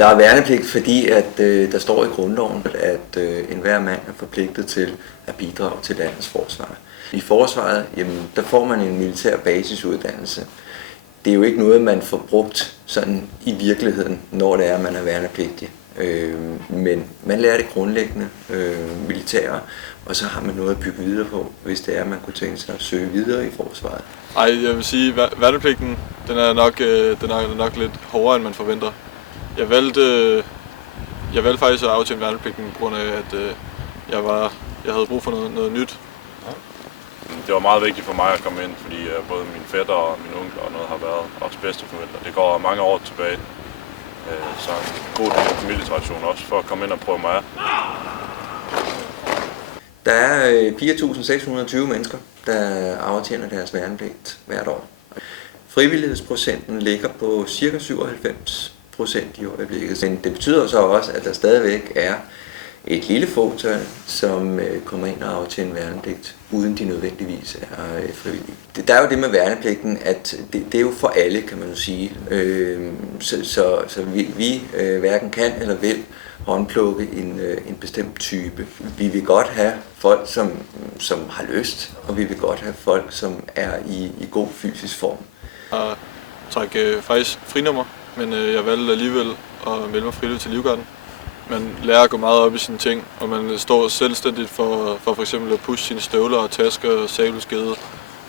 Der er værnepligt, fordi at der står i grundloven, at enhver mand er forpligtet til at bidrage til landets forsvar. I forsvaret, jamen, der får man en militær basisuddannelse. Det er jo ikke noget, man får brugt sådan i virkeligheden, når det er, man er værnepligtig. Men man lærer det grundlæggende militære, og så har man noget at bygge videre på, hvis det er, man kunne tænke sig at søge videre i forsvaret. Ej, jeg vil sige, værnepligten den er nok lidt hårdere, end man forventer. Jeg valgte faktisk at aftjene værnepligten på grund af, at jeg havde brug for noget nyt. Det var meget vigtigt for mig at komme ind, fordi både min fætter og min onkel og noget har været også bedsteforældre. Det går mange år tilbage, så en god del af familietradition også for at komme ind og prøve mig af. Der er 4.620 mennesker, der aftjener deres værnepligt hvert år. Frivillighedsprocenten ligger på ca. 97% i øjeblikket. Men det betyder så også, at der stadigvæk er et lille fåtal, som kommer ind og aftjener værnepligt, uden de nødvendigvis er frivillige. Der er jo det med værnepligten, at det er jo for alle, kan man jo sige. Så vi hverken kan eller vil håndplukke en bestemt type. Vi vil godt have folk, som har lyst, og vi vil godt have folk, som er i god fysisk form. Jeg træk faktisk frinummer, men jeg valgte alligevel at melde mig frivillig til Livgarden. Man lærer at gå meget op i sine ting, og man står selvstændigt for eksempel at pushe sine støvler og tasker og sabelskede.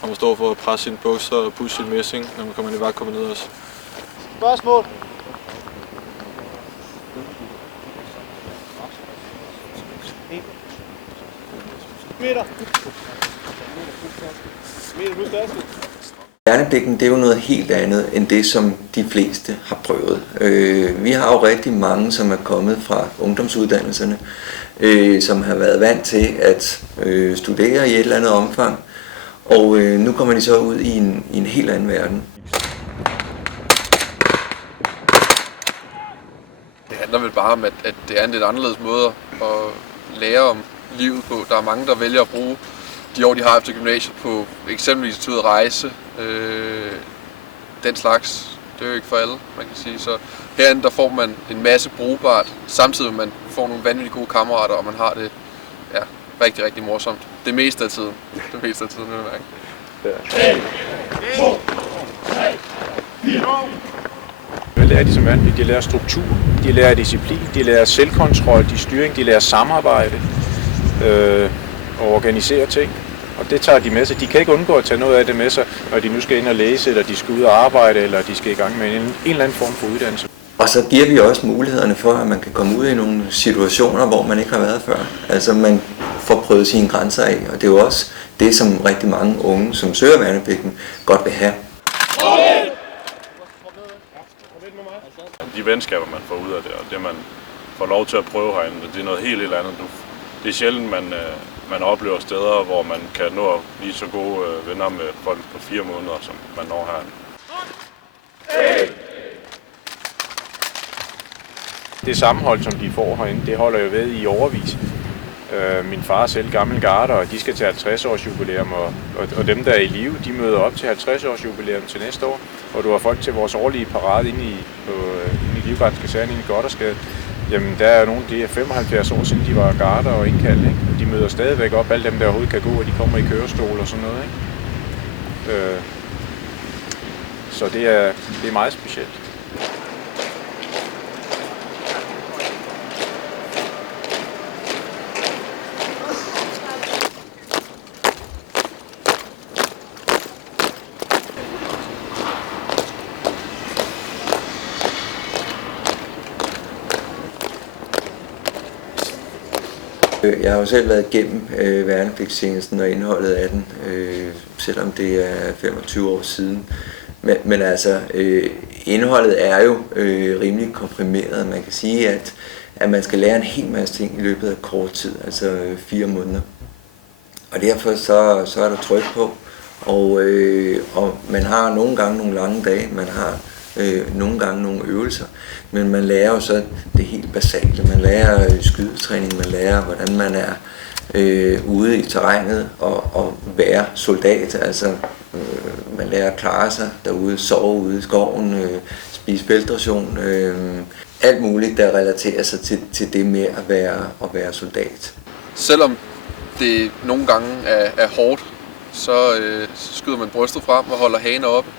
Og man står for at presse sine bukser og pushe sin messing, når man kommer i vagtkommando også. Spørgsmål? Meter. Værnepligten, det er jo noget helt andet end det, som de fleste har prøvet. Vi har jo rigtig mange, som er kommet fra ungdomsuddannelserne, som har været vant til at studere i et eller andet omfang, og nu kommer de så ud i en helt anden verden. Det handler vel bare om, at det er en lidt anderledes måde at lære om livet på. Der er mange, der vælger at bruge de år, de har efter gymnasiet på eksempelvis til at rejse. Den slags, det er jo ikke for alle, man kan sige. Så herinde, der får man en masse brugbart, samtidig med man får nogle vanvittigt gode kammerater, og man har det rigtig, rigtig morsomt. Det meste af tiden. Det meste af tiden, vil jeg mærke. Hvad lærer de som værnepligtige? De lærer struktur, de lærer disciplin, de lærer selvkontrol, de styring, de lærer samarbejde og organisere ting. Og det tager de med sig. De kan ikke undgå at tage noget af det med sig, når de nu skal ind og læse, eller de skal ud og arbejde, eller de skal i gang med en eller anden form for uddannelse. Og så giver vi også mulighederne for, at man kan komme ud i nogle situationer, hvor man ikke har været før. Altså man får prøvet sine grænser af, og det er jo også det, som rigtig mange unge, som søger værnepligten, godt vil have. De venskaber, man får ud af det, og det, man får lov til at prøve herinde, det er noget helt andet. Det er sjældent, man oplever steder, hvor man kan nå at blive så gode venner med folk på 4 måneder, som man når herinde. Det sammenhold, som de får herinde, det holder jo ved i årevis. Min far er selv gammel garder, og de skal til 50-års jubilæum, og dem, der er i live, de møder op til 50-års jubilæum til næste år. Og du har folk til vores årlige parade inde i Livgardens kaserne inde i Goddersgade. Jamen, der er nogen, det er 75 år siden, de var garder og indkaldte, ikke? Og de møder stadigvæk op, alle dem, der overhovedet kan gå, og de kommer i kørestol og sådan noget, ikke? Så det er meget specielt. Jeg har jo selv været igennem værnepligtstjenesten og indholdet af den, selvom det er 25 år siden. Men altså, indholdet er jo rimelig komprimeret. Man kan sige, at man skal lære en hel masse ting i løbet af kort tid, altså 4 måneder. Og derfor så er der tryk på, og man har nogle gange nogle lange dage, man har nogle gange nogle øvelser, men man lærer jo så det helt basale. Man lærer skydetræning, man lærer, hvordan man er ude i terrænet og være soldat. Altså, man lærer at klare sig derude, sove ude i skoven, spise feltration, alt muligt, der relaterer sig til det med at være soldat. Selvom det nogle gange er hårdt, så skyder man brystet frem og holder hagen oppe.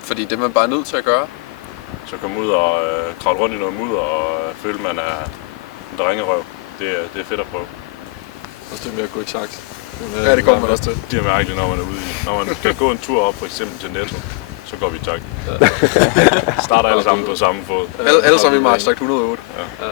Fordi det er man bare nødt til at gøre. Så komme ud og kravle rundt i noget mudder og føle, man er en drengerøv. Det er fedt at prøve. Også det med at gå i takt. Ja, det kommer man også til. Det er mærkeligt, når man er ude i. Når man skal gå en tur op, for eksempel til Netto, så går vi i takt. Starter alle sammen på samme fod. Alle sammen i march 108. Ja.